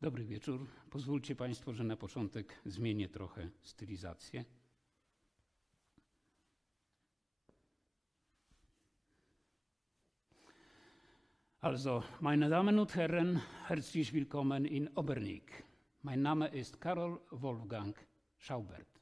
Dobry wieczór. Pozwólcie Państwo, że na początek zmienię trochę stylizację. Also, meine Damen und Herren, herzlich willkommen in Obernik. Mein Name ist Karol Wolfgang Schaubert.